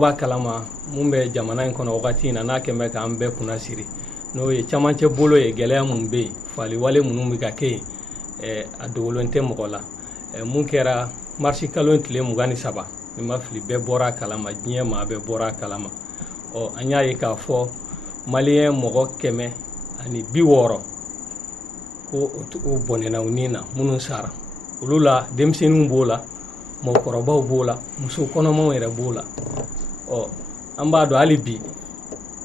Ba kalama mun bɛ jamana in kɔnɔ wagati in na n'a kɛmɛ k'an bɛɛ kunna siri n'o ye camancɛ bolo ye gɛlɛya mun bɛ yen faliwale minnu bɛ ka kɛ yen a dogolen tɛ mɔgɔ la mun kɛra marisi kalo tile 23 ni ma fili bɛɛ bɔra a kalama diɲɛ maa bɛɛ bɔra a kalama an y'a ye k'a fɔ maliyɛn mɔgɔ 160 ko o bɔnɛna u nin na minnu sara olu la denmisɛnninw b'o la mɔgɔkɔrɔbaw b'o la muso kɔnɔmaw yɛrɛ b'o la an b'a dɔn hali bi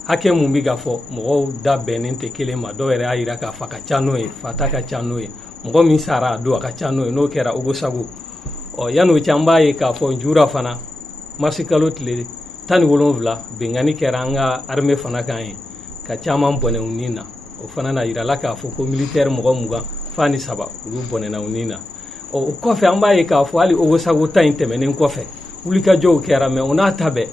hakɛ mun bɛ ka fɔ mɔgɔw da bɛnnen tɛ kelen ma dɔw yɛrɛ y'a jira k'a fa ka ca n'o ye fata ka ca n'o ye mɔgɔ min sara a don a ka ca n'o ye n'o kɛra Ogosago yan'o cɛ an b'a ye k'a fɔ Jura fana marisi kalo tile 17 bengani kɛra an ka armée fana kan ye ka caman bɔnɛ u nin na o fana na yirala k'a fɔ ko militaire mɔgɔ 20 fa ni 3 olu bɔnɛna u nin na o kɔfɛ an b'a ye k'a fɔ hali Ogosago ta in tɛmɛnen kɔfɛ wulikajɔw kɛra mais o n'a ta bɛɛ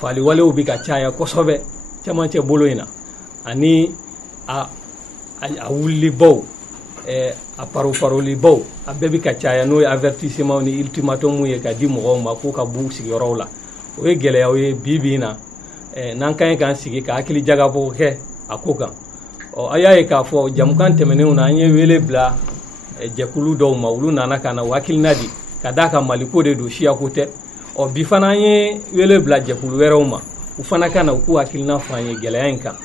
faliwalew bɛ ka caya kosɛbɛ camancɛ bolo in na ani a wulibaw a parolibaw a bɛɛ bɛ ka caya n'o ye avertissement ni ultimatum ye ka di mɔgɔw ma k'u ka b'u sigiyɔrɔw la o ye gɛlɛyaw ye bi in na n'an ka ɲi k'an sigi ka hakili jagabɔ kɛ a ko kan a y'a ye k'a fɔ jamukan tɛmɛnenw na an ye wele bila jɛkulu dɔw ma olu nana ka na o hakilina di ka d'a kan maliko de don siyako tɛ bi fana an ye wele bila jɛkulu wɛrɛw ma u fana ka na u k'u hakilina fɔ an ye gɛlɛya in kan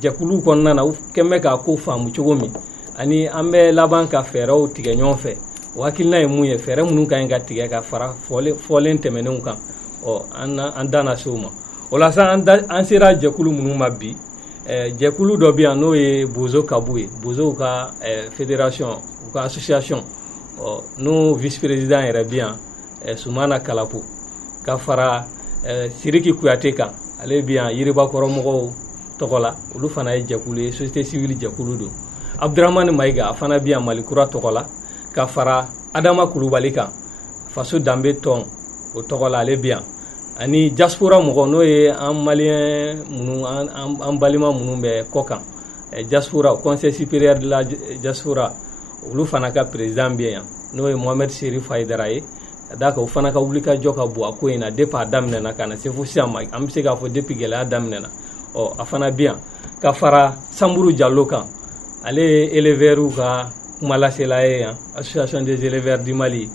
jɛkulu kɔnɔna na u kɛmɛ k'a ko faamu cogo min ani an bɛ laban ka fɛɛrɛw tigɛ ɲɔgɔn fɛ o hakilina ye mun ye fɛɛrɛ minnu ka ɲi ka tigɛ ka fara fɔlen tɛmɛnenw kan an danna se o ma o la sa an sera jɛkulu minnu ma bi jɛkulu dɔ bɛ yan n'o ye Bozo Kabu ye Bozow ka fédération u ka association n'o vice président yɛrɛ bɛ yan Sumana Kalapo ka fara Siriki Kuyate kan ale bɛ yan Yiribakɔrɔ mɔgɔw tɔgɔ la olu fana ye jɛkulu ye société civile jɛkulu don Abdramane Mayiga a fana bɛ yan Malikura tɔgɔ la ka fara Adama Kulubali kan faso danbe tɔn o tɔgɔ la ale bɛ yan ani diaspora mɔgɔ n'o ye an maliyɛn minnu an balima minnu bɛ kɔ kan diaspora conseil supérieur de la diaspora olu fana ka président bɛ yan n'o ye Mohamed Serif Haidara ye ka d'a kan o fana ka wulikajɔ ka bon a ko in na depuis a daminɛna ka na se fo sisan ma an bɛ se k'a fɔ depuis gɛlɛya daminɛna a fana bɛ yan ka fara Sanburu Jallo kan ale ye éleveurs ka kumalasela ye yan association des éleveurs du Mali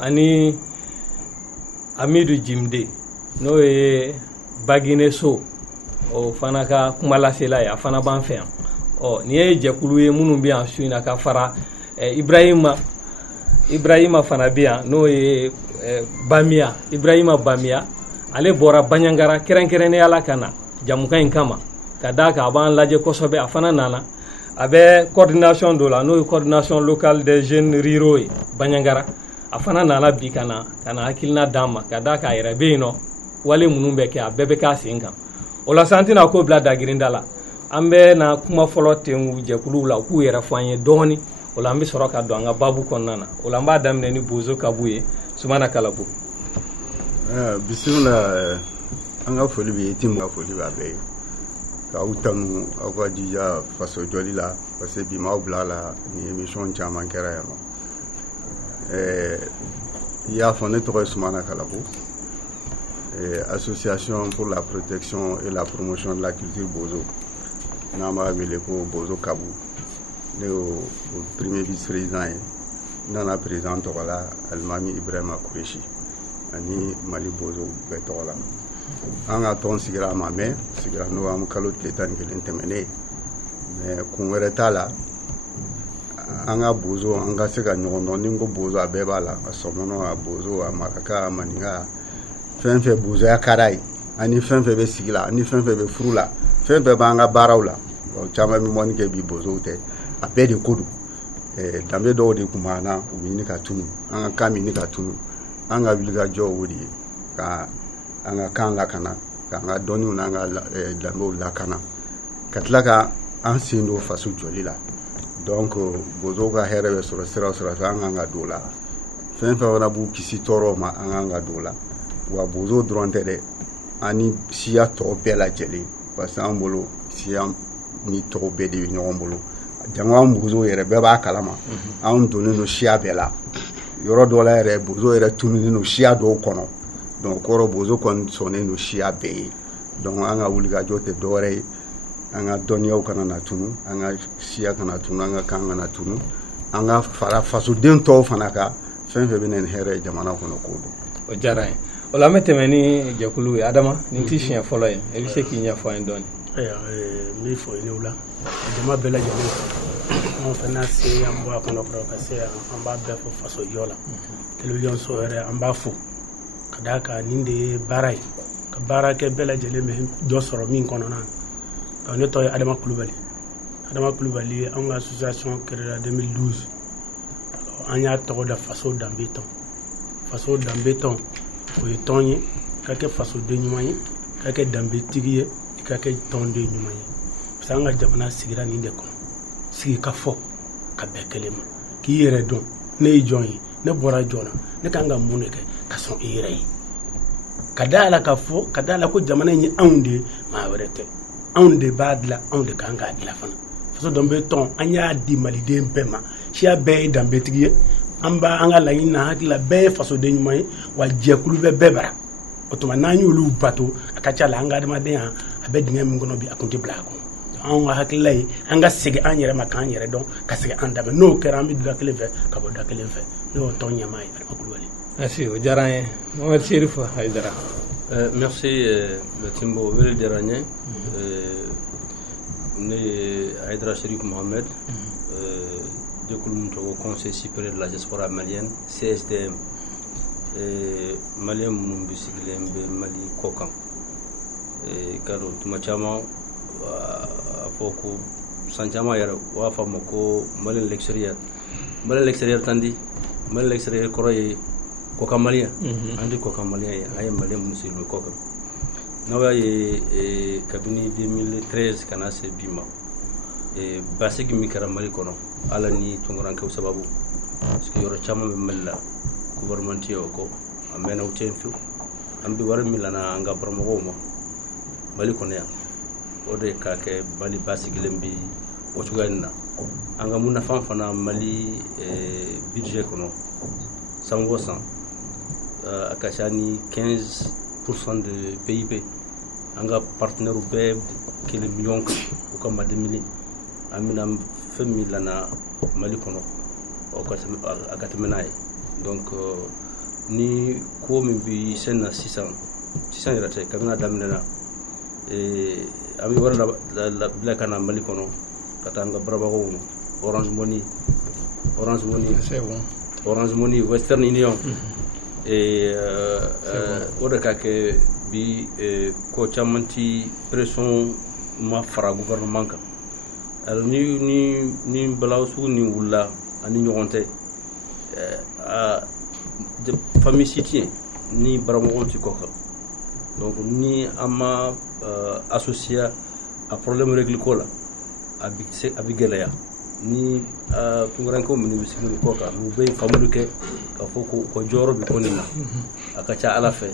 ani Amidou Jimde n'o ye Bagine So o fana ka kumalasela ye a fana b'an fɛ yan nin ye jɛkulu ye minnu bɛ yan su in na ka fara Ibrahima fana bɛ yan n'o ye Bamiya Ibrahima Bamiya ale bɔra Baɲangara kɛrɛnkɛrɛnnenya la ka na jamukan in kama ka d'a kan a b'an lajɛ kosɛbɛ a fana nana a bɛ coordination dɔ la n'o ye coordination locale des jeunes ruraux ye Baɲangara a fana nana bi ka na hakilina d'an ma ka d'a kan a yɛrɛ bɛ yen nɔ wale minnu bɛ kɛ a bɛɛ bɛ k'a sen kan o la san tɛna ko bila dagirinda la an bɛ na kuma fɔlɔ ten jɛkuluw la u k'u yɛrɛ fɔ an ye dɔɔni o la an bɛ sɔrɔ ka don an ka babu kɔnɔna na o la an b'a daminɛ ni Bozo Kabu ye Sumana Kalapo bisimila an ka foli bɛ ti ka foli b'a bɛɛ ye k'aw tanu aw ka jija faso jɔli la parce que bi m'aw bila la ni émission caman kɛra yan i y'a fɔ ne tɔgɔ ye Sumana Kalapo association pour la protection et la promotion de la culture Bozo n'an b'a wele ko Bozo Kabu ne y'o premier vice-président ye n nana président tɔgɔ la Alimami Ibrahima Kureshi ani Mali Bozo bɛɛ tɔgɔ la an ka tɔn sigira a ma mɛn sigira n'o an kalo tile 11 tɛmɛnen mais kun wɛrɛ t'a la an ka Bozo an ka se ka ɲɔgɔn dɔn ni n ko Bozo a bɛɛ b'a la a sɔmɔnɔ a Bozo a Maraka a Maninga fɛn fɛn Bozoya ka d'a ye ani fɛn fɛn bɛ sigi la ani fɛn fɛn bɛ furu la fɛn fɛn b'an ka baaraw la caman bɛ mɔni kɛ bi Bozow tɛ a bɛɛ de ko don danbe dɔw de tun b'an na u bɛ ɲini ka tunu an ka kan bɛ ɲini ka tunu an ka wulikajɔw o de ye ka an ka kan lakana k'an ka dɔnniw n'an ka danbew lakana ka tila ka an sen don faso jɔli la donc Bozow ka hɛrɛ bɛ sɔrɔ sira o sira fɛ an kan ka don o la fɛn fɛn fana b'u kisi tɔɔrɔ ma an kan ka don o la wa Bozo dɔrɔn tɛ dɛ an ni siya tɔw bɛɛ lajɛlen parce que an bolo siya ni tɔw bɛɛ de bɛ ɲɔgɔn bolo jango an Bozo yɛrɛ bɛɛ b'a kalama anw donnen don siya bɛɛ la yɔrɔ dɔ la yɛrɛ Bozo yɛrɛ tununnen don siya dɔw kɔnɔ donc kɔrɔ bozo kɔni sɔnnen don siya bɛɛ ye donc an ka wulikajɔ tɛ dɔwɛrɛ ye an ka dɔnniyaw kana na tunu an ka siya kana tunu an ka kan kana tunu an ka fara fasoden tɔw fana kan fɛn fɛn bɛ na ni hɛrɛ ye jamana kɔnɔ k'o don. O diyara n ye. O la an bɛ tɛmɛ ni jɛkulu ye. Adama, nin tɛ siɲɛ fɔlɔ ye, i bɛ se k'i ɲɛfɔ an ye dɔɔni. N bɛ fɔ ɲini o la jama bɛɛ lajɛlen an fana se an bɔ a kɔnɔ kɔrɔ ka se an b'a bɛɛ fɔ faso jɔ la télévision so yɛrɛ an b'a fo ka d'a kan nin de ye baara ye ka baara kɛ bɛɛ lajɛlen bɛ dɔ sɔrɔ min kɔnɔna na ne tɔgɔ ye Adama Kulubali an ka association créée en 2012 an y'a tɔgɔ da faso danbe tɔn o ye tɔn ye ka kɛ fasoden ɲuman ye ka kɛ danbetigi ye i ka kɛ tɔnden ɲuman ye parce que an ka jamana sigira nin de kɔnɔ sigi ka fɔ ka bɛn kelen ma k'i yɛrɛ dɔn ne ye jɔn ye ne bɔra jɔn na ne kan ka mun de kɛ ka sɔn i yɛrɛ ye ka da la ko jamana in ye anw de ye maa wɛrɛ tɛ anw de b'a dilan anw de kan k'a dilan fana faso danbe tɔn an y'a di maliden bɛɛ ma siya bɛɛ ye danbetigi ye an ka laɲini na hakili la bɛɛ ye fasoden ɲuman ye wa jɛkulu bɛ bɛɛ bara o tuma n'an y'olu bato a ka ca la an ka adamadenya a bɛ dingɛ min kɔnɔ bi a kun tɛ bila a kɔnɔ an ka hakilila ye an ka segin an yɛrɛ ma k'an yɛrɛ dɔn ka segin an danbe n'o kɛra an bɛ da kelen fɛ ka bɔ da kelen fɛ n'o tɔn ɲɛmaa ye Adama Kulubali. Merci, o diyara n ye. Mohamed Cherif Haidara. Merci Timbo, o wele diyara n ye. Ne ye Haidara Cherif Mohamed, jɛkulu min tɔgɔ Conseil supérieur de la diaspora malienne CSDM. Malien minnu bɛ sigilen bɛ Mali kɔ kan ka dɔn tuma caman a fɔ ko san caman yɛrɛ u b'a fɔ a ma ko Malien l'extérieur t'an di Malien l'extérieur kɔrɔ ye kɔkan malien an tɛ kɔkan malien ye an ye malien minnu sigilen kɔ kan n'aw y'a ye kabini 2013 ka na se bi ma basigi min kɛra Mali kɔnɔ ala ni tunkarankew sababu parce que yɔrɔ caman bɛ Mali la gouvernement tɛ o kɔ a mɛnna u tɛ yen fiyewu an bɛ wari min lana an ka baramɔgɔw ma Mali kɔnɔ yan o de ka kɛ Mali basigilen bi o cogoya in na an ka munafan fana Mali budget kɔnɔ san o san a ka ca ni 15% de PIB an ka partenaires bɛɛ kelen miliyɔn kan u ka ma 2 millions an bɛna fɛn min lana Mali kɔnɔ a ka tɛmɛ n'a ye donc ni ko min bi sen na sisan yɛrɛ tɛ kabini a daminɛna an bɛ wari bila ka na Mali kɔnɔ ka taa an ka barabagaw ma Orange Money Western Union o de ka kɛ bi ko caman ti pression ma fara gouvernement kan alors ni balawu sugu ni wulila ani ɲɔgɔn tɛ famille soutien ni baramɔgɔw ti kɔ kan donc ni an ma associé a problème régler ko la a bɛ gɛlɛya ni tunkarankew minnu bɛ sigi kɔ kan u bɛ faamuli kɛ k'a fɔ ko u ka jɔyɔrɔ bɛ ko nin na a ka ca Ala fɛ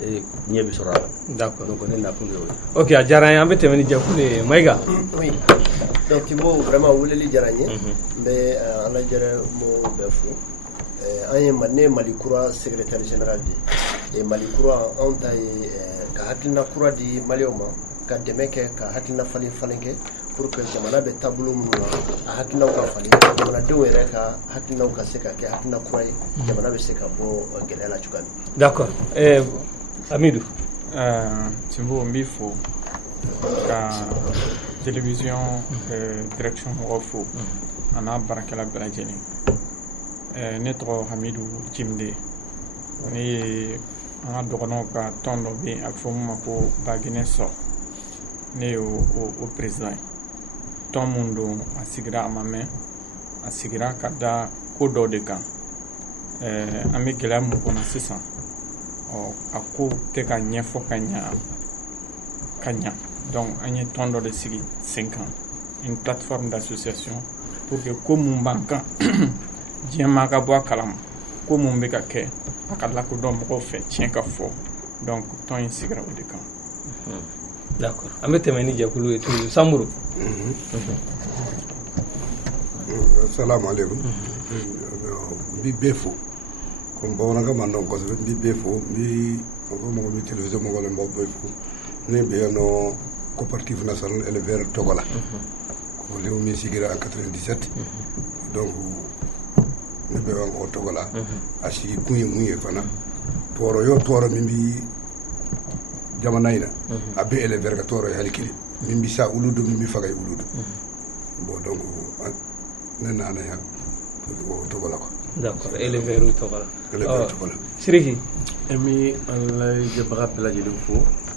ɲɛ bɛ sɔrɔ a la. D'accord. Donc ne nakun de y'o ye. Ok, a diyara n ye an bɛ tɛmɛ ni jɛkulu ye Mayiga. Oui. Donc Timbo vraiment weleli diyara n ye n bɛ Ala jɛrɛmɔgɔw bɛɛ fo an ye ne ye Mali kura secrétaire général de ye Mali kura anw ta ye ka hakilina kura di maliyɛnw ma ka dɛmɛ kɛ ka hakilina falen kɛ pour que jamana bɛ taabolo minnu na a hakilinaw ka falen jamanadenw yɛrɛ ka hakilinaw ka se ka kɛ hakilina kura ye jamana bɛ se ka bɔ gɛlɛya la cogoya min. D'accord. Amidou. Timbo n b'i fo ka télévision direction mɔgɔw fo a n'a baarakɛla bɛɛ lajɛlen. Ne tɔgɔ Hamidu Jimde ne ye an ka dɔgɔnɔw ka tɔn dɔ bɛ yen a bɛ fɔ min ma ko Baginɛ Sɔ ne ye o président ye tɔn mun don a sigira a ma mɛn a sigira ka da ko dɔw de kan an bɛ gɛlɛya mun kɔnɔ sisan a ko tɛ ka ɲɛfɔ ka ɲa donc an ye tɔn dɔ de sigi sen kan une plateforme d'association pour que ko mun b'an kan diɲɛ maa ka bɔ a kalama ko mun bɛ ka kɛ a ka lakodɔn mɔgɔw fɛ tiɲɛ ka fɔ donc tɔn in sigira o de kan. D'accord. An bɛ tɛmɛ ni jɛkulu ye toujours Samuru. Assalamu alaikum. N b'i bɛɛ fo komi bamanankan man dɔn kosɛbɛ n b'i bɛɛ fo n bɛ donc mo bi télévision mo ngol mbok boy fu ne be no coopérative nationale éleveur Togola ko lew mi sigira en 97 donc ne be wan o Togola asi kunye munye fana toro min bi jamanayna abe éleveur ka toro halikili min bi sa uludu min bi fagay uludu bon donc ne nana ya o Togola ko d'accord éleveur Togola Siriki emi Allah jabaga bela jeli fo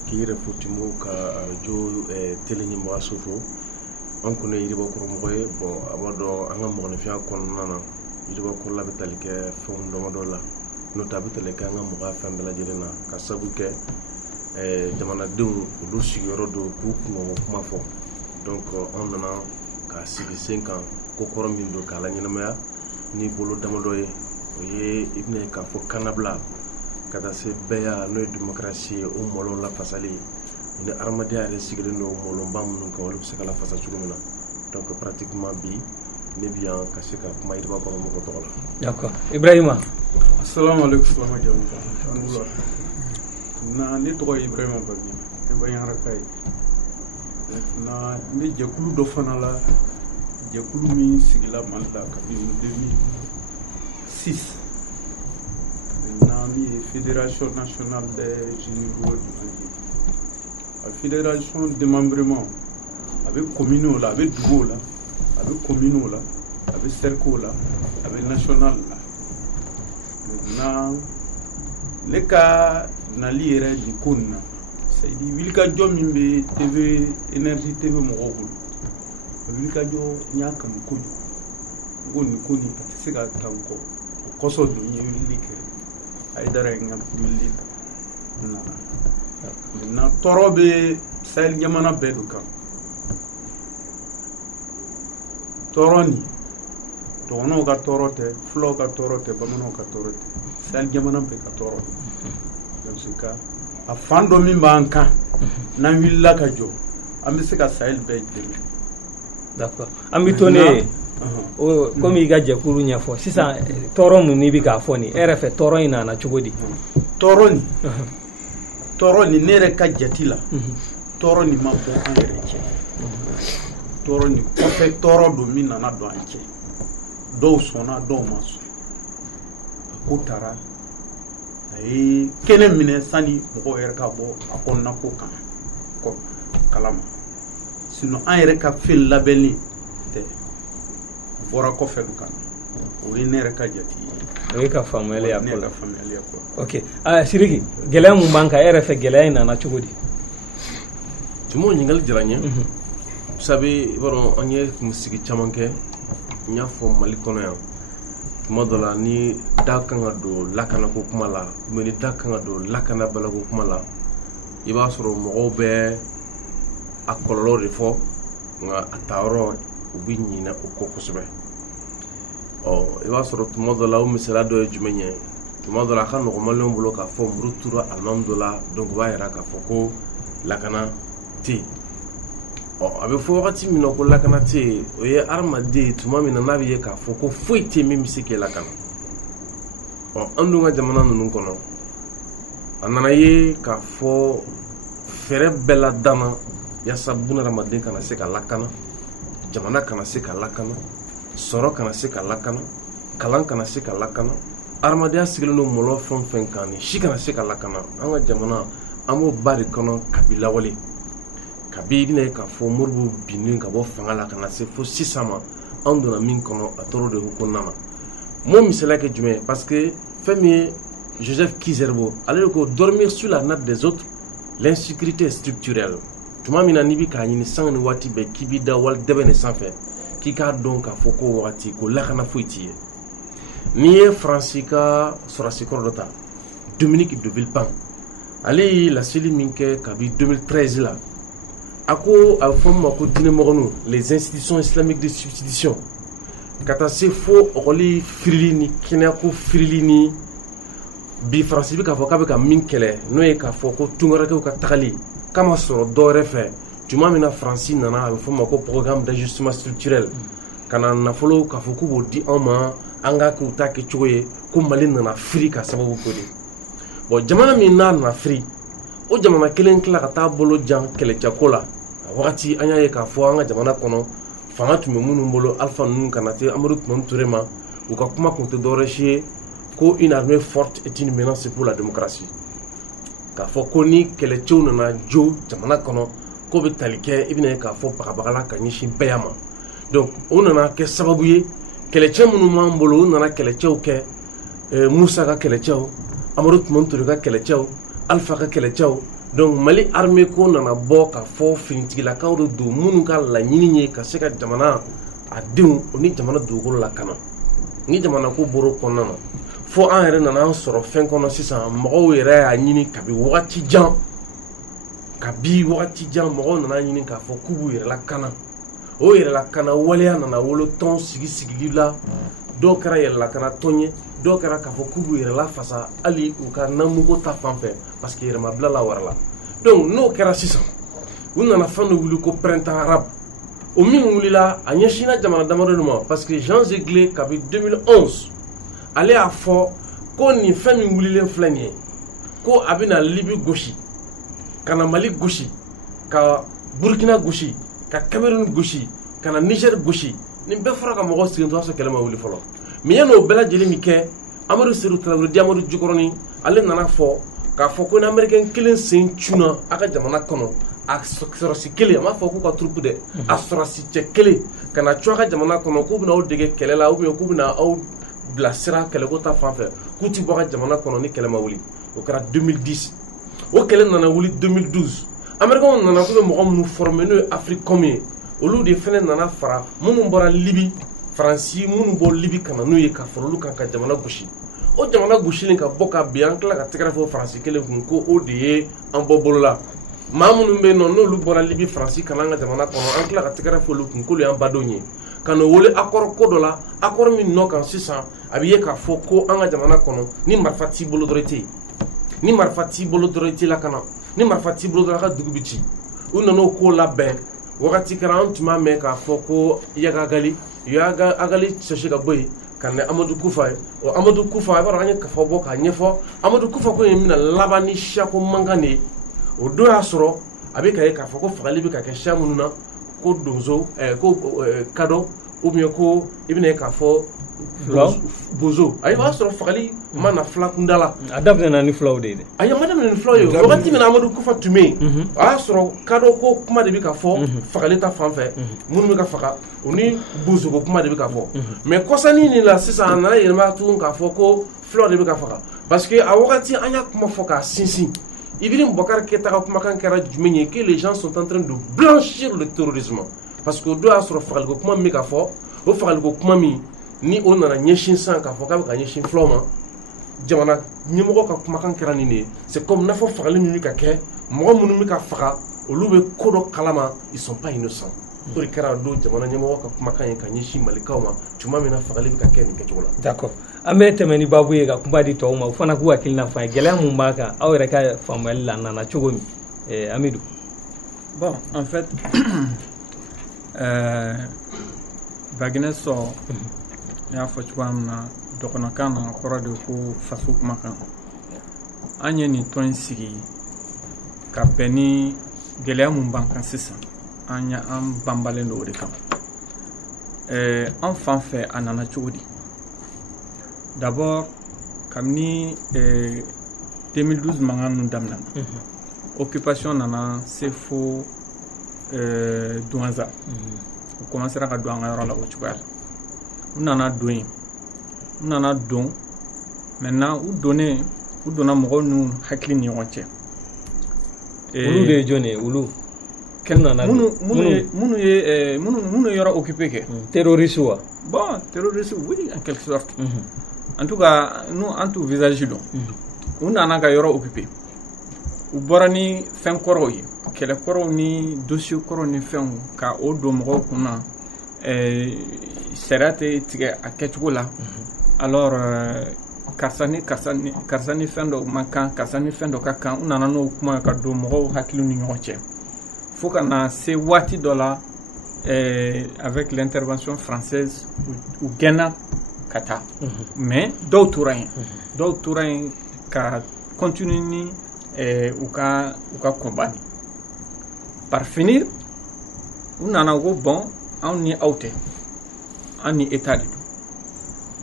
ki refutimo ka jo tele ni mo asofo on ko ne yiriba ko mo koy bon abodo anga mo ne fiya kon nana yiriba ko la betalike fo ndo do la no tabitale ka anga mo ga fam bela jeli na ka sabu ke jamana dew do sigoro do ku ko kuma fo donc on nana ka sigi 5 ans ko korombindo kala nyinama ni bolo damadoye oye ibne ka fo kanabla kada se beya no démocratie o molo la fasali ni armadia re sigre no molo bam no ka wala se kala fasa chugumina donc pratiquement bi ne bien ka se ka kuma iba ko mo ko tola d'accord Ibrahima assalamu alaykum wa rahmatullah na ni to Ibrahima bagi e bayan rakay na ni jekulu do fanala jekulu mi sigila manda ka bi 2006 la Fédération nationale des généraux du Mali. La fédération de démembrement avec communaux là, avec Dougo là, avec communaux là, avec Cerco là, avec national là. Maintenant, les cas n'ali era du Kona, c'est dit Wilka Jomimbe TV énergie TV Morogul. Wilka Jo Nyaka Mukuni. Mukuni c'est ka tango. Koso do nyelike. Ay dara nga milli na torobe sel jamana bedu kam toroni tono ka torote flo ka torote bamano ka torote sel jamana be ka toro donc sika a fando mi banka na willa ka jo ambi sika sel be dele d'accord ambi toné comme il gaje kuru nyafo sisa toro mu ni bi ka foni RF toro ina na chugodi toroni nere ka jatila toroni ma bo an reke toroni ko fe toro do mina na do anke do sona do maso ko tara ay kene mine sani mo ka bo akon na ko kan ko kalama sino an reka fil labelni te fora ko fe du kan o nere ka jati o ka famele ya ko ok Siriki gele mu banka RF gele ina na chugodi tumo nyingal jiranye sabe baro anye musiki chamanke nya fo malikono ya modola ni dakanga do lakana ko kuma la meni dakanga do lakana bala ko kuma la iba soro mo be akollo refo nga atawro ubi nyina ko kusube iba soro modola o misala do jumenye modola kan no malon bulo ka fo mrutura alhamdulillah donc ba yara ka foko lakana ti abe fo wakati mino ko lakana ti o ye armade tuma mina na biye ka foko foite mi misike lakana andu nga jamana nunu kono anana ye ka fo fere bela dama ya sabuna ramadan kana se ka lakana jamana kana se ka lakana soro kana se ka lakana kalan kana se ka lakana armade sigelo no molo fon kan shi kana se ka lakana anga jamana amo bari kono kabila wali kabibi ne ka fo murbu binin ka bo fangala kana se fo sisama andona min kono atoro de hukunama mo misela ke jume parce que femi Joseph Kizerbo allait ko dormir sur la nappe des autres l'insécurité structurelle tuma mina nibi ka nyini sangni wati be kibida wal debene sanfé ki ka donc ka foko wati ko lakana foiti nié Francika Sorasikordota Dominique de Villepin allez la cellule minke kabi 2013 là ako a fond ko dine moronu les institutions islamiques de substitution kata se fo oli frilini kinako frilini bi France bi ka fo ka be ka min kele no e ka fo ko tungara ko ka tagali kama soro dore fe tuma mina France nana a fo ko programme d'ajustement structurel kana na folo ka fo ko bo di ama anga ko ta ke choye ko Mali nana Afrika sababu ko di bon jamana min n'a na firi o jamana kelen tila ka taa bolo jan kɛlɛcɛko la a wagati an y'a ye k'a fɔ an ka jamana kɔnɔ fanga tun bɛ minnu bolo Alpha ninnu kana te Amadou Toumani Touré ma u ka kuma kun tɛ dɔwɛrɛ si ye ko une armée forte est une menace pour la démocratie k'a fɔ ko ni kɛlɛcɛw nana jo jamana kɔnɔ ko bɛ tali kɛ i bɛna ye k'a fɔ bagabagala ka ɲɛsin bɛɛ ma donc o nana kɛ sababu ye kɛlɛcɛ minnu b'an bolo u nana kɛlɛcɛw kɛ Musa ka kɛlɛcɛw Amadou Toumani Touré ka kɛlɛcɛw Alpha ka kɛlɛcɛw donc Mali armée ko nana bɔ ka fɔ finitigilakaw de don minnu ka laɲini ye ka se ka jamana a denw o ni jamana dugukolo lakana ni jamana ko bɔr'o kɔnɔna na fo an yɛrɛ nana an sɔrɔ fɛn kɔnɔ sisan mɔgɔw yɛrɛ y'a ɲini kabi wagati jan mɔgɔw nana ɲini k'a fɔ k'u b'u yɛrɛ lakana o yɛrɛ lakana waleya nana wolo tɔn sigili la dɔw kɛra yɛrɛ lakana tɔn ye dɔw kɛra k'a fɔ k'u b'u yɛrɛ lafasa hali u ka namugo ta fan fɛ parce que yɛrɛmabila la wɛrɛ la donc n'o kɛra sisan u nana fɛn dɔ wuli ko printemps arabe o min wulila a ɲɛsinna jamana damadɔ de ma parce que Jean Zeglé kabi 2011 ale y'a fɔ ko nin fɛn min wulilen filɛ nin ye ko a bɛna Libi gosi ka na Mali gosi ka Burkina gosi ka Cameroun gosi ka na Niger gosi nin bɛɛ fɔra ka mɔgɔw sigi to sɔrɔ kɛlɛ ma wuli fɔlɔ mais yan'o bɛɛ lajɛlen min kɛ Amadou Sékou Traoré di Amadou Djikoroni ale nana fɔ k'a fɔ ko ni Américain kelen sen cunna a ka jamana kɔnɔ a sɔrɔsi kelen a m'a fɔ k'u ka troupe dɛ a sɔrɔsi cɛ kelen ka na cun a ka jamana kɔnɔ k'u bɛna aw dege kɛlɛ la ou bien k'u bɛna aw bilasira kɛlɛko ta fan fɛ k'u ti bɔ a ka jamana kɔnɔ ni kɛlɛ ma wuli o kɛra 2010 o kɛlɛ nana wuli 2012 Américains nana k'u bɛ mɔgɔ minnu former n'o ye Africom ye olu de fɛnɛ nana fara minnu bɔra Libi Faransi minnu bɔ Libi ka na n'u ye ka fara olu kan ka jamana gosi o jamana gosilen ka bɔ ka bin an tila ka tɛgɛrɛ fɔ Faransi kelen kun ko o de ye an bɔ bolo la maa minnu bɛ yen nɔ n'olu bɔra Libi Faransi ka na an ka jamana kɔnɔ an tila ka tɛgɛrɛ fɔ olu kun k'olu y'an badenw ye ka n'o wele accord ko dɔ la accord min nɔ kan sisan a bɛ ye k'a fɔ ko an ka jamana kɔnɔ ni marifa t'i bolo dɔrɔn i tɛ yen ni marifa t'i bolo dɔrɔn i tɛ lakana ni marifa t'i bolo dɔrɔn a ka dugu bɛ ci u nana o ko labɛn wagati kɛra an tun b'a mɛn k'a fɔ ko Yaga Agali sɛsi ka bɔ yen ka na Amadou Koufa ye o Amadou Koufa i b'a dɔn an ye kafa bɔ k'a ɲɛfɔ Amadou Koufa ko in bɛna laban ni siyako mankan de ye o don y'a sɔrɔ a bɛ ka ye k'a fɔ ko fagali bɛ ka kɛ siya minnu na ko donso ko kadɔ ou bien ko i bɛna ye k'a fɔ bozo ayi b'a sɔrɔ fagali ma na fila kunda la a daminɛna ni filaw de ye dɛ ayi a ma daminɛ ni filaw ye wagati min Amadou Koufa tun bɛ yen o y'a sɔrɔ kadɔ ko kuma de bɛ ka fɔ fagali ta fan fɛ minnu bɛ ka faga o ni bozo ko kuma de bɛ ka fɔ mais kɔsani nin la sisan a nana yɛlɛma tugun k'a fɔ ko filaw de bɛ ka faga parce que a wagati an y'a kuma fɔ k'a sinsin Ibrahim Boubacar Keïta ka kumakan kɛra jumɛn ye que les gens sont en train de blanchir le terrorisme parce que o don y'a sɔrɔ fagaliko kuma min bɛ ka fɔ o fagaliko kuma min ni o nana ɲɛsin san k'a fɔ k'a bɛ ka ɲɛsin filaw ma jamana ɲɛmɔgɔ ka kumakan kɛra nin de ye c'est comme n'a fɔ fagali min bɛ ka kɛ mɔgɔ minnu bɛ ka faga olu bɛ ko dɔ kalama ils sont pas innocents o de kɛra don jamana ɲɛmɔgɔ ka kumakan ye ka ɲɛsin malikaw ma tuma min na fagali bɛ ka kɛ nin kɛcogo la. d'accord an bɛ tɛmɛ ni baabu ye ka kuma di tɔw ma o fana k'u hakilina fɔ an ye gɛlɛya mun b'a kan aw yɛrɛ ka faamuyali la a nana cogo min Amidou. Bon, en fait Baginɛ sɔ n y'a fɔ cogoya min na dɔgɔnɔkan na kɔrɔ de ko faso kumakan an ye nin tɔn in sigi ka bɛn ni gɛlɛya mun b'an kan sisan an banbalen don o de kan an fan fɛ a nana cogo di d'abord kabini 2012 mankan ninnu daminɛna occupation nana se fo Douentza u commencera ka don an ka yɔrɔ la o cogoya la u nana don yen u nana don maintenant u donna mɔgɔw n'u hakili ni ɲɔgɔn cɛ olu de ye jɔn ye olu minnu ye yɔrɔ occupé kɛ terroriste wa bon terroriste oui en quelque sorte en tout cas nous an t'u visage dɔn u nana ka yɔrɔ occupé u bɔra ni fɛn kɔrɔw ye kɛlɛ kɔrɔw ni dossier kɔrɔw ni fɛnw ka o don mɔgɔw kunna sariya tɛ tigɛ a kɛcogo la alors karisa ni fɛn dɔ man kan karisa ni fɛn dɔ ka kan u nana n'o kuma ka don mɔgɔw hakiliw ni ɲɔgɔn cɛ fo ka na se waati dɔ la avec l'intervention française u gɛnna ka taa mais dɔw tora yen ka continuer ni u ka combat par finir u nana ko bon anw ni aw tɛ an ni état de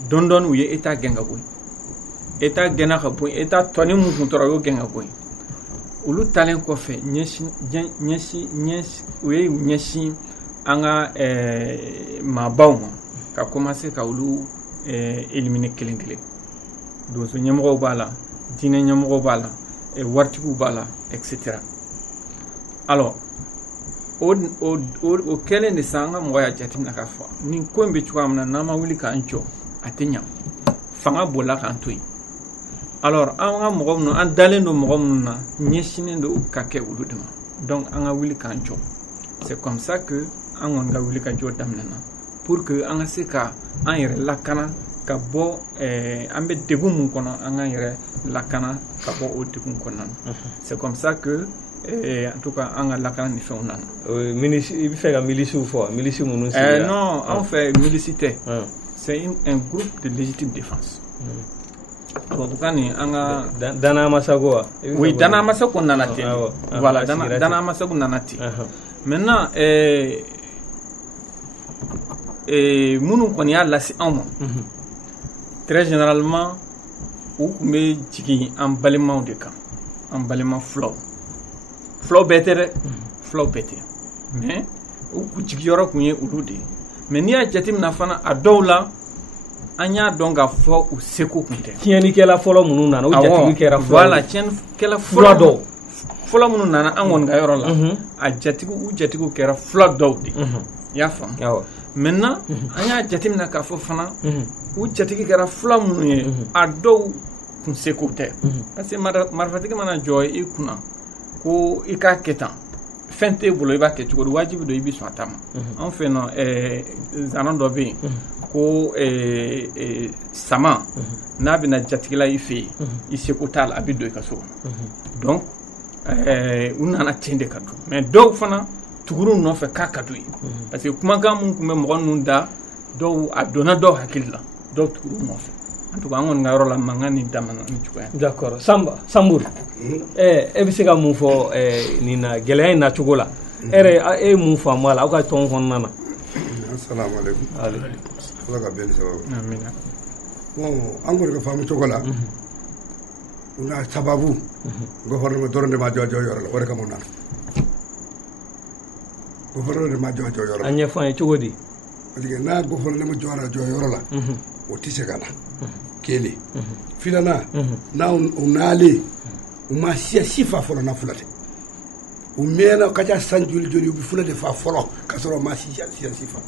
don don u ye état gɛn ka bɔ yen état gɛnna ka bɔ yen état tɔni mun tun tora u y'o gɛn ka bɔ yen olu talen kɔfɛ u ye ɲɛsin an ka maabaw ma ka commencer ka olu éliminer kelen kelen donso ɲɛmɔgɔw b'a la diinɛ ɲɛmɔgɔw b'a la waritigiw b'a la etc. alors o kɛlen de sa an ka mɔgɔ y'a jateminɛ k'a fɔ nin ko in bɛ cogoya min na n'an ma wuli k'an jɔ a tɛ ɲa fanga bolila k'an to yen alors an ka mɔgɔ minnu an dalen don mɔgɔ minnu na ɲɛsinnen don ka kɛ olu de ma donc an ka wuli k'an jɔ c'est comme ça que an kɔni ka wuli ka jɔ daminɛna pour que an ka se ka an yɛrɛ lakana ka bɔ an bɛ degun mun kɔnɔ an ka yɛrɛ lakana ka bɔ o degun kɔnɔna na c'est comme ça que en tout cas an ka lakana ni fɛnw nana i bɛ fɛ ka milisiw fɔ milisi minnu sigira non an fɛ milisi tɛ c'est un groupe de légitime défense tubabukan ni an ka Dana Masago wa oui Dana Masago nana ten voilà Dana Masago nana ten maintenant minnu kɔni y'a lase anw ma très généralement u tun bɛ jigin an balimaw de kan an balima fulaw bɛɛ tɛ dɛ fulaw bɛɛ tɛ mais u jigiyɔrɔ tun ye olu de ye mais n'i y'a jateminɛ fana a dɔw la an y'a dɔn k'a fɔ u seko tun tɛ tiɲɛnikɛla fɔlɔ minnu nana u jatigi kɛra voilà tiɲɛnikɛla fɔlɔ minnu nana an kɔni ka yɔrɔ la a jatigiw kɛra fula dɔw de i y'a faamu maintenant an y'a jateminɛ k'a fɔ fana u jatigi kɛra fula minnu ye a dɔw kun seko tɛ parce que marifatigi mana jɔ i kunna ko i k'a kɛ tan fɛn t'e bolo i b'a kɛ cogo di wajibi don i bɛ sɔn a ta ma an fɛ yen nɔ zanan dɔ bɛ yen ko sama n'a bɛna jatigila i fɛ yen i seko t'a la a bɛ don i ka so kɔnɔ donc u nana ten de ka don mais dɔw fana tuguru nɔfɛ k'a ka d'u ye parce que kumakan mun tun bɛ mɔgɔ ninnu da dɔw a donna dɔw hakili la dɔw tuguru nɔfɛ en tout cas an kɔni ka yɔrɔ la mankan ni damana ni cogoya d'accord Samburu e bɛ se ka mun fɔ nin na gɛlɛya in nacogo la e ye mun faamu a la aw ka tɔn kɔnɔna na assalamu alaikum ala ka bɛn sababu amina bon an kɔni ka faamu cogo la una sababu gouvernement dɔrɔn de ma jɔ yɔrɔ la o de kama u nana gouvernement de ma jɔ yɔrɔ la a ɲɛfɔ an ye cogo di parce que n'a gouvernement jɔra yɔrɔ la o tɛ se ka na kelen filanan u nalen u ma si fa fɔlɔ na fula tɛ u mɛnna ka ca san joli u bɛ fula de fa fɔlɔ ka sɔrɔ u ma si fa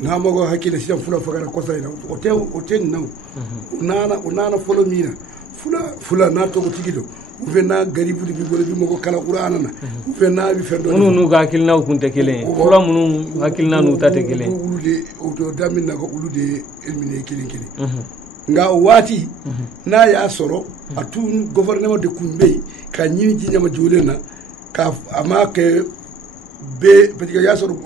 n'a mɔgɔ hakili sisan fula fagara kɔsa in na o tɛ nin na u nana fɔlɔ min na fula n'a tɔgɔtigi don ou bien n'a garibu de b'i bolo i bɛ mɔgɔ kalan kuranna na ou bien n'a bɛ fɛn dɔ minnu n'u ka hakilinaw kun tɛ kelen ye fula minnu hakilina n'u ta tɛ kelen olu de o daminɛ na ko olu de éliminer kelen nka o waati n'a y'a sɔrɔ a tun gouvernement de kun bɛ yen ka ɲini ji ɲama jolen na ka a ma kɛ bɛɛ parce que y'a sɔrɔ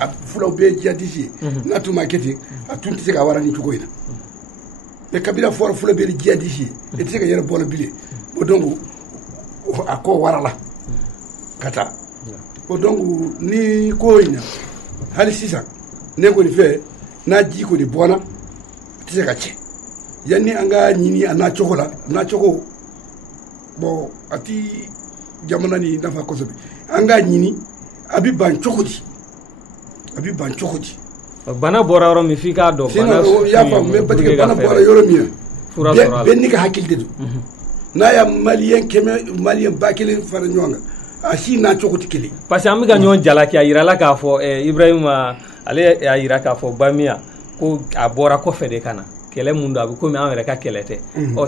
a fulaw bɛɛ ye jihadiste ye n'a tun ma kɛ ten a tun tɛ se ka wara ni cogo in na mais kabila fɔra fula bɛɛ ye jihadiste ye e tɛ se ka yɛrɛ bɔ la bilen o donc a ko wara la ka taa o donc ni ko in na hali sisan ne kɔni fɛ n'a ji kɔni bɔnna a tɛ se ka tiɲɛ yanni an ka ɲini a n'a cogo la n'a cogo bon a ti jamana ni nafa kosɛbɛ an ka ɲini a bɛ ban cogo di bana bɔra yɔrɔ min f'i k'a dɔn bana y'a faamu mais parce que bana bɔra yɔrɔ min na bɛɛ n'i ka hakili de don n'a y'a maliyɛn ba kelen fara ɲɔgɔn kan a si n'a cogo tɛ kelen parce que an bɛ ka ɲɔgɔn jalaki a yirala k'a fɔ Ibrahima ale y'a yira k'a fɔ Bamiya ko a bɔra kɔfɛ de ka na kɛlɛ mun don a bɛ komi an yɛrɛ ka kɛlɛ tɛ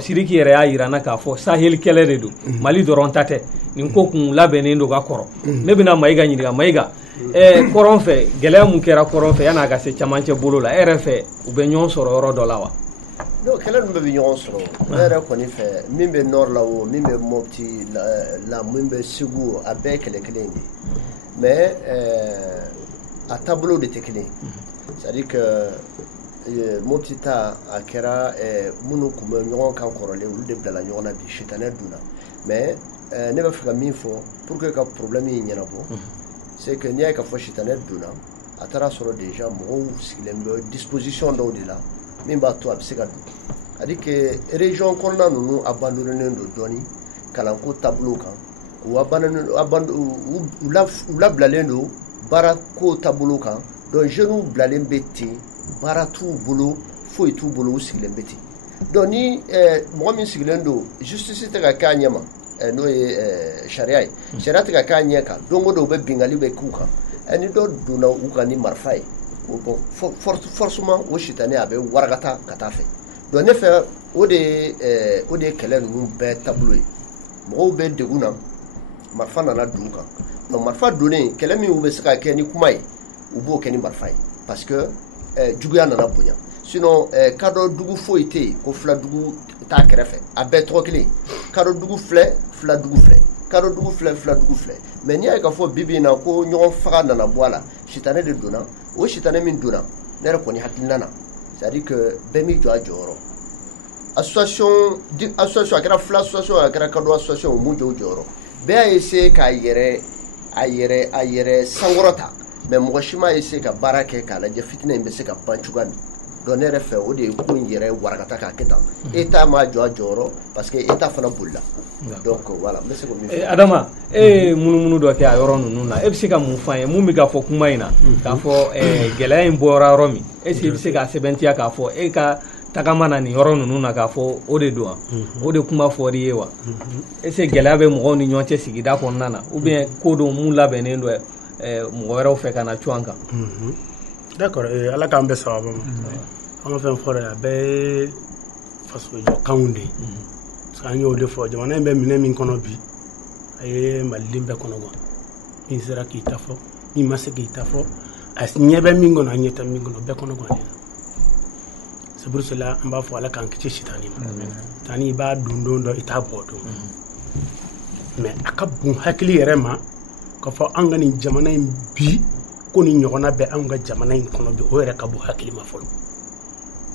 Sidiki yɛrɛ y'a yira n na k'a fɔ Sahel kɛlɛ de don Mali dɔrɔn ta tɛ nin ko kun labɛnnen don ka kɔrɔ ne bɛna Mayiga ɲininka Mayiga kɔrɔn fɛ gɛlɛya mun kɛra kɔrɔn fɛ yan'a ka se camancɛ bolo la e yɛrɛ fɛ u bɛ ɲɔgɔn sɔrɔ yɔrɔ dɔ la wa non kɛlɛ ninnu bɛɛ bɛ ɲɔgɔn sɔrɔ ne yɛrɛ kɔni fɛ min bɛ nord la o min bɛ Mopti la min bɛ Segu a bɛɛ ye kɛlɛ kelen de mais a taabolo de tɛ kelen c'est à dire que Motita a kɛra minnu kun bɛ ɲɔgɔn kan kɔrɔlen olu de bilala ɲɔgɔn na bi sitanɛ dunna mais ne bɛ fɛ ka min fɔ pour que ka problème in ɲɛnabɔ c'est que n'i y'a ye k'a fɔ sitanɛ dunna a taara sɔrɔ déjà mɔgɔw sigilen bɛ disposition dɔw de la min b'a to a bɛ se ka dun c'est-à-dire que région kɔnɔna ninnu abandonnélen don dɔɔni kalanko taabolo kan u labilalen don baarako taabolo kan donc jeunes bilalen bɛ ten baara t'u bolo foyi t'u bolo u sigilen bɛ ten donc ni mɔgɔ min sigilen don justice tɛ ka kɛ a ɲɛ ma n'o ye sariya ye sariya tɛ ka kɛ a ɲɛ kan don o don u bɛ bingali bɛ k'u kan ni dɔ donna u kan ni marifa ye bon forcément o sitanɛ a bɛ warakata ka taa fɛ donc ne fɛ o de ye kɛlɛ ninnu bɛɛ taabolo ye mɔgɔw bɛ degun na marifa nana don u kan donc marifa donnen kɛlɛ min u bɛ se ka kɛ ni kuma ye u b'o kɛ ni marifa ye parce que juguya nana bonya sinon kadɔ dugu foyi tɛ yen ko filadugu t'a kɛrɛfɛ a bɛɛ tɔgɔ kelen kadɔ dugu filɛ filadugu filɛ kadɔ dugu filɛ filadugu filɛ mais n'i y'a ye k'a fɔ bibi in na ko ɲɔgɔn faga nana bɔ a la sitanɛ de donna o sitanɛ min donna ne yɛrɛ kɔni hakilina na c'est à dire que bɛɛ m'i jɔ a jɔyɔrɔ association a kɛra fila association a kɛra kadɔ association o m'u jɔ o jɔyɔrɔ bɛɛ y'a essayer k'a yɛrɛ sankɔrɔta mais mɔgɔ si m'a essayer ka baara kɛ k'a lajɛ fitinɛ in bɛ se ka ban cogoya min donc ne yɛrɛ fɛ o de ye ko in yɛrɛ warakata k'a kɛ tan État m'a jɔ a jɔyɔrɔ parce que État fana bolila donc voilà n bɛ se k'o min fɔ Adama munumunu dɔ kɛ a yɔrɔ ninnu na e bɛ se ka mun f'an ye mun bɛ ka fɔ kuma in na k'a fɔ gɛlɛya in bɔra yɔrɔ min est ce que i bɛ se k'a sɛbɛntiya k'a fɔ e ka tagama na nin yɔrɔ ninnu na k'a fɔ o de don wa o de kuma fɔr'i ye wa est ce que gɛlɛya bɛ mɔgɔw ni ɲɔgɔn cɛ sigida kɔnɔna na ou bien ko dɔ mun labɛnnen don mɔgɔ wɛrɛw fɛ ka na cun kan d'accord ala k'an bɛɛ sababa ma an ka fɛn fɔra a bɛɛ ye fasojɔkanw de ye parce que an y'o de fɔ jamana in bɛ minɛ min kɔnɔ bi a ye maliden bɛɛ kɔnɔ quoi min sera k'i ta fɔ min ma se k'i ta fɔ a ɲɛ bɛ min kɔnɔ a ɲɛ tɛ min kɔnɔ bɛɛ kɔnɔ quoi c'est pour cela an b'a fɔ ala k'an kisi sitani ma sitani i b'a dun don dɔ i t'a bɔ don mais a ka bon hakili yɛrɛ ma k'a fɔ an ka nin jamana in bi ko ni ɲɔgɔnna bɛ an ka jamana in kɔnɔ bi o yɛrɛ ka bon hakili ma fɔlɔ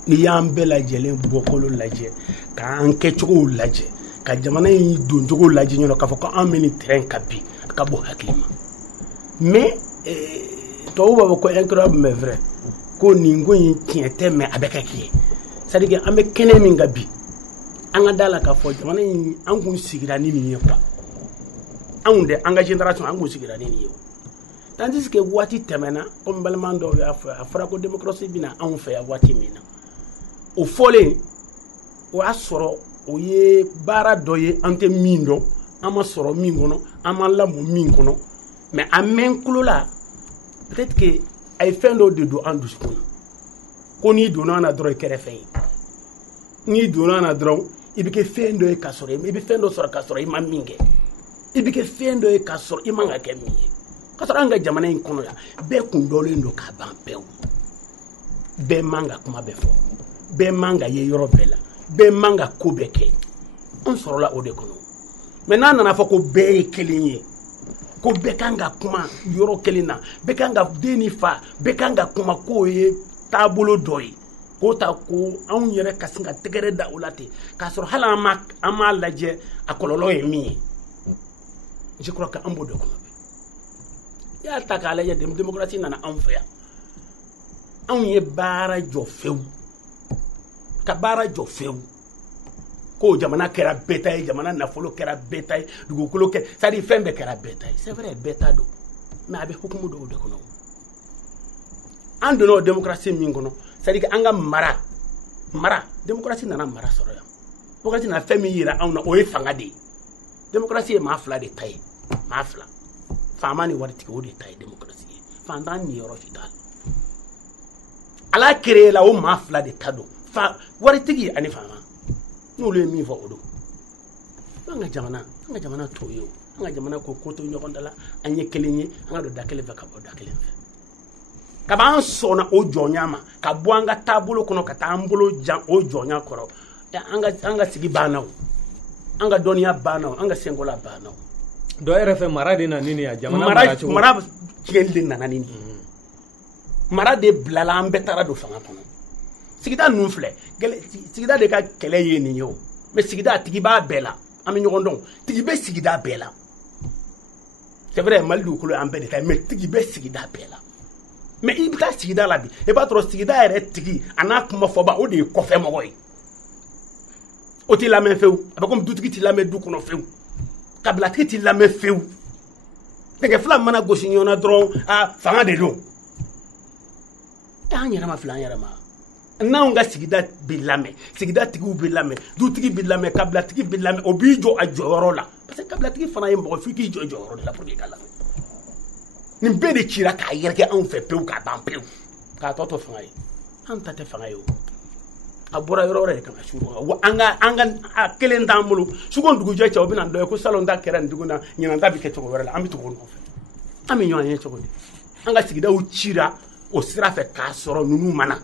n'i y'an bɛɛ lajɛlen bɔkolo lajɛ k'an kɛcogow lajɛ ka jamana in doncogo lajɛ ɲɔgɔn k'a fɔ ko an bɛ nin terrain ka bi a ka bon hakili ma mais tubabu b'a fɔ ko incroyable mais vrai ko nin ko in tiɲɛ tɛ mais a bɛ ka kɛ c'est à dire an bɛ kɛnɛ min ka bi an ka da la k'a fɔ jamana in an kun sigira ni nin ye quoi anw de an ka génération an kun sigira ni nin ye tandis que waati tɛmɛna comme balima dɔw y'a fɔ a fɔra ko démocratie bɛna anw fɛ yan waati min na o fɔlen o y'a sɔrɔ o ye baara dɔ ye an tɛ min dɔn an ma sɔrɔ min kɔnɔ an ma lamɔ min kɔnɔ mais a mɛn kulo la peut-être que a ye fɛn dɔw de don an dusukun na ko n'i donna an na dɔrɔn i kɛra fɛn ye n'i donna an na dɔrɔn i bɛ kɛ fɛn dɔ ye k'a sɔrɔ i bɛ fɛn dɔ sɔrɔ k'a sɔrɔ i ma min kɛ i bɛ kɛ fɛn dɔ ye k'a sɔrɔ i man ka kɛ min ye k'a sɔrɔ an ka jamana in kɔnɔ yan bɛɛ kun dɔlen don k'a ban pewu bɛɛ man ka kuma bɛɛ fɔ bɛɛ man ka ye yɔrɔ bɛɛ la bɛɛ man ka ko bɛɛ kɛ an sɔrɔla o de kɔnɔ mais n'a nana fɔ ko bɛɛ ye kelen ye ko bɛɛ kan ka kuma yɔrɔ kelen na bɛɛ kan ka den ni fa bɛɛ kan ka kuma k'o ye taabolo dɔ ye k'o ta ko anw yɛrɛ ka sin ka tɛgɛrɛ da o la ten k'a sɔrɔ hali an m'a lajɛ a kɔlɔlɔ ye min ye je crois que an b'o de kɔnɔ bi i y'a ta k'a lajɛ démocratie nana anw fɛ yan anw ye baara jɔ fewu ka baara jɔ fewu ko jamana kɛra bɛɛ ta ye jamana nafolo kɛra bɛɛ ta ye dugukolo kɛ c'est à dire fɛn bɛɛ kɛra bɛɛ ta ye c'est vrai bɛɛ ta don mais a bɛ hukumu dɔw de kɔnɔ an donna o démocratie min kɔnɔ c'est à dire an ka mara démocratie nana mara sɔrɔ yan démocratie nana fɛn min yira anw na o ye fanga de ye démocratie ye maa fila de ta ye maa fila faama ni waritigi o de ta ye démocratie ye fantan ni yɔrɔ si t'a la ala créé la o maa fila de ta don waritigi ani faama n'olu ye min fɔ o don an ka jamana t'o ye o an ka jamana ko to ɲɔgɔn da la an ye kelen ye an ka don da kelen fɛ ka bɔ da kelen fɛ kaban an sɔnna o jɔnya ma ka bɔ an ka taabolo kɔnɔ ka taa an bolo jan o jɔnya kɔrɔ an ka sigi banna o an ka dɔnniya banna o an ka senkola banna o dɔ yɛrɛ fɛ mara de na nin ya jamana mara cogo mara tiɲɛli de nana nin mara de bilala an bɛɛ taara don fanga kɔnɔ sigida ninnu filɛ sigida de ka kɛlɛ ye nin ye o mais sigida tigi b'a bɛɛ la an bɛ ɲɔgɔn dɔn tigi bɛ sigida bɛɛ la c'est vrai Mali dugukolo y'an bɛɛ de ta mais tigi bɛ sigida bɛɛ la mais i bɛ taa sigida la bi i b'a sɔrɔ sigida yɛrɛ tigi a n'a kuma fɔba o de ye kɔfɛ mɔgɔ ye o t'i lamɛn fewu a bɛ komi dutigi t'i lamɛn du kɔnɔ fewu kabilatigi t'i lamɛn fewu tɛgɛ fila mana gosi ɲɔgɔn na dɔrɔn fanga de don an yɛrɛ ma fila an yɛrɛ ma n'anw ka sigida bɛ lamɛn sigida tigiw bɛ lamɛn dutigi bɛ lamɛn kabilatigi bɛ lamɛn o b'i jɔ a jɔyɔrɔ la parce que kabilatigi fana ye mɔgɔ f'i k'i jɔ jɔyɔrɔ de la pour que i ka lamɛn nin bɛɛ de cira k'a yɛrɛkɛ anw fɛ pewu k'a ban pewu k'a tɔ to fanga ye an ta tɛ fanga ye o a bɔra yɔrɔ wɛrɛ de kan ka suru wa an ka kelen t'an bolo suko dugujɛ cɛ o bɛ na dɔ ye ko salon ta kɛra nin dugu na ɲinan ta bɛ kɛ cogo wɛrɛ la an bɛ tugu o nɔfɛ an bɛ ɲɔgɔn ye cogo di an ka sigidaw cira o sira fɛ k'a sɔrɔ ninnu mana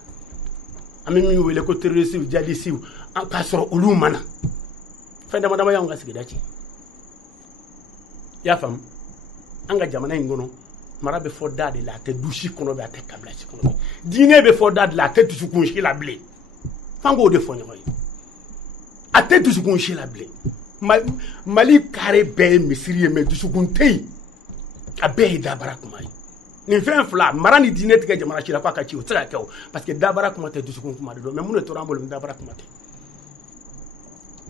an bɛ min wele ko terrorisiw jadisiw k'a sɔrɔ olu mana fɛn dama dama y'anw ka sigida ci i y'a faamu an ka jamana in kɔnɔ mara bɛ fɔ da de la a tɛ dusi kɔnɔ bɛ a tɛ kabila si kɔnɔ bɛ diinɛ bɛ fɔ da de la a tɛ dusukun si la bilen f'an k'o de fɔ ɲɔgɔn ye a tɛ dusukun si la bilen Mali kare bɛɛ ye misiri ye mais dusukun tɛ yen a bɛɛ ye dabara kuma ye nin fɛn fila mara ni diinɛ tigɛ jamana si la k'a ka ci o tɛ se ka kɛ o parce que dabara kuma tɛ dusukun kuma de don mais mun de tora an bolo ni dabara kuma tɛ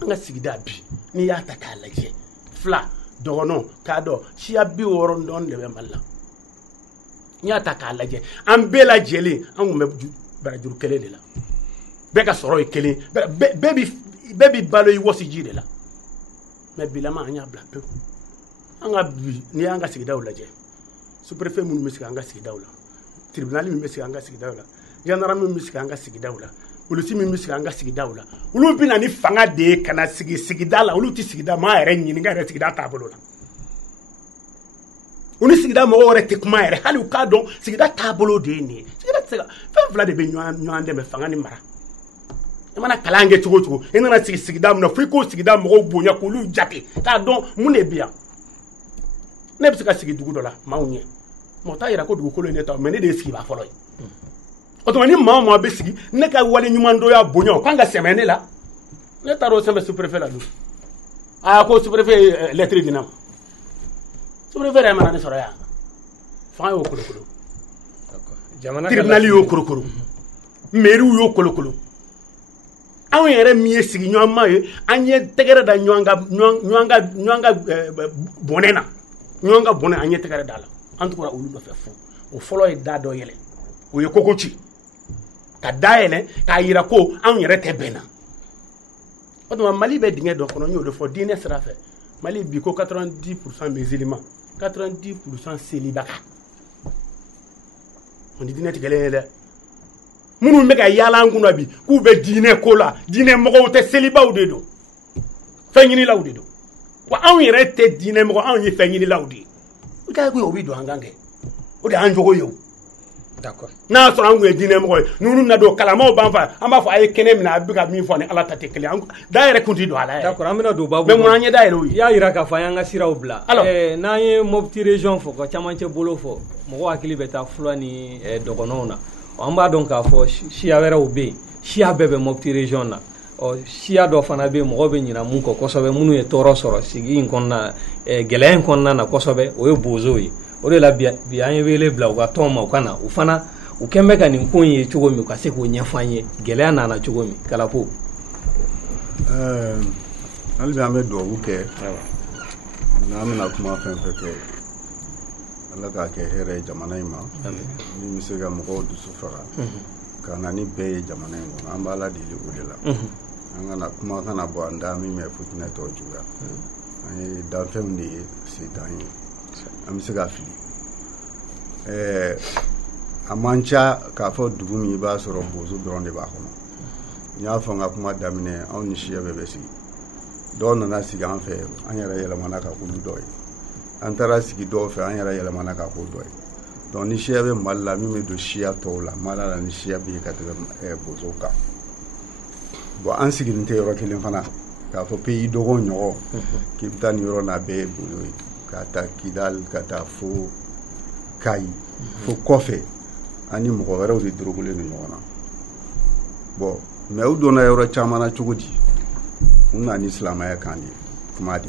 an ka sigida bi n'i y'a ta k'a lajɛ fila dɔgɔnɔ k'a dɔn siya 60 dɔɔnin de bɛ Mali la n'i y'a ta k'a lajɛ an bɛɛ lajɛlen an tun bɛ barajuru kelen de la bɛɛ ka sɔrɔ ye kelen bɛɛ bi balo i wɔsiji de la mais bilama an y'a bila pewu an ka bi n'i y'an ka sigidaw lajɛ sous-préfet minnu bɛ sigi an ka sigidaw la tribunal min bɛ sigi an ka sigidaw la gendarme min bɛ sigi an ka sigidaw la polisi min bɛ sigi an ka sigidaw la olu bɛ na ni fanga de ye ka na sigi sigida la olu tɛ sigida maa yɛrɛ ɲininka yɛrɛ sigida taabolo la u ni sigida mɔgɔw yɛrɛ tɛ kuma yɛrɛ hali u k'a dɔn sigida taabolo de ye nin ye sigida tɛ se ka fɛn fila de bɛ ɲɔgɔn dɛmɛ fanga ni mara i mana kalan kɛ cogo o cogo i nana sigi sigida min na fo i k'o sigida mɔgɔw bonya k'olu jate k'a dɔn mun de bɛ yan ne bɛ se ka sigi dugu dɔ la maaw ɲɛ mɔgɔ t'a yira ko dugukolo ye ne ta mais ne de ye sigibaa fɔlɔ ye o tuma ni maa o maa bɛ sigi ne ka wale ɲuman dɔ y'a bonya o kan ka sɛmɛ ne la ne taara o sɛbɛn sous-préfet la don ko sous-préfet ye lettre di ne ma sous-préfet yɛrɛ mana ne sɔrɔ yan fanga y'o kolokolo tribunal y'o korokoro mairie y'o kolokolo anw yɛrɛ min ye sigiɲɔgɔnma ye an ye tɛgɛrɛ da ɲɔgɔn ka bɔnɛ na ɲɔgɔn ka bɔnɛ an ye tɛgɛrɛ da la an tugura olu nɔfɛ fo o fɔlɔ ye da dɔ yɛlɛ o ye koko ci ka da yɛlɛ k'a yira ko anw yɛrɛ tɛ bɛn na o tuma Mali bɛ dingɛ dɔ kɔnɔ n y'o de fɔ diinɛ sira fɛ Mali bi ko 90% musulman 90% célibat on dit diinɛ tɛ kelen ye dɛ minnu bɛ ka yaala an kunna bi k'u bɛ diinɛ ko la diinɛ mɔgɔw tɛ selibaw de don fɛn ɲinilaw de don wa anw yɛrɛ tɛ diinɛ mɔgɔ anw ye fɛn ɲinilaw de ye o tɛ ko o bɛ don an kan kɛ o de y'an jogo ye o d'accord n'a sɔrɔ an kun ye diinɛ mɔgɔ ye ninnu na don kalamaw b'an fɛ an b'a fɔ a ye kɛnɛ minɛ a bɛ ka min fɔ ni Ala ta tɛ kelen da yɛrɛ kun tɛ don a la yɛrɛ d'accord an bɛna don babu mais mun an ye da yɛrɛ o ye i y'a yira k'a fɔ an y'an ka siraw bila n'an ye Mopti région fɔ ka camancɛ bolo fɔ mɔgɔw hakili bɛ taa Fula ni dɔgɔnɔw na an b'a dɔn k'a fɔ siya wɛrɛw bɛ yen siya bɛɛ bɛ Mopti région na siya dɔ fana bɛ yen mɔgɔ bɛ ɲina mun kɔ kosɛbɛ minnu ye tɔɔrɔ sɔrɔ sigi in kɔnɔna gɛlɛya in kɔnɔna na kosɛbɛ o ye bozow ye o de la bi an ye wele bila u ka tɔn ma u ka na u fana u kɛn bɛ ka nin ko in ye cogo min u ka se k'o ɲɛfɔ an ye gɛlɛya nana cogo min Kalapo hali bi an bɛ dugawu kɛ n'an bɛna kuma fɛn fɛn kɛ Ala k'a kɛ hɛrɛ ye jamana in ma min bɛ se ka mɔgɔw dusu faga ka na ni bɛɛ ye jamana in kɔnɔ an b'a la deli o de la an kana kuma kana bɔ an da min bɛ fitinɛ tɔ juguya an ye danfɛnw de ye se t'an ye an bɛ se ka fili a man ca k'a fɔ dugu min i b'a sɔrɔ bozo dɔrɔn de b'a kɔnɔ n y'a fɔ n ka kuma daminɛ anw ni siya bɛɛ bɛ sigi dɔw nana sigi an fɛ an yɛrɛ yɛlɛmana ka k'olu dɔ ye an taara sigi dɔw fɛ an yɛrɛ yɛlɛmana ka k'o dɔ ye donc ni siya bɛ Mali la min bɛ don siya tɔw la Mali la ni siya bɛ yen ka tɛmɛ bozow kan bon an sigilen tɛ yɔrɔ kelen fana k'a fɔ pays dɔgɔ ɲɔgɔn k'i bɛ taa nin yɔrɔ n'a bɛɛ ye bozo ye ka taa Kidal ka taa fo Kayi fo kɔfɛ ani mɔgɔ wɛrɛw de dorogolen don ɲɔgɔn na bon mais u donna yɔrɔ caman na cogo di u nana ni silamɛya kan de kuma di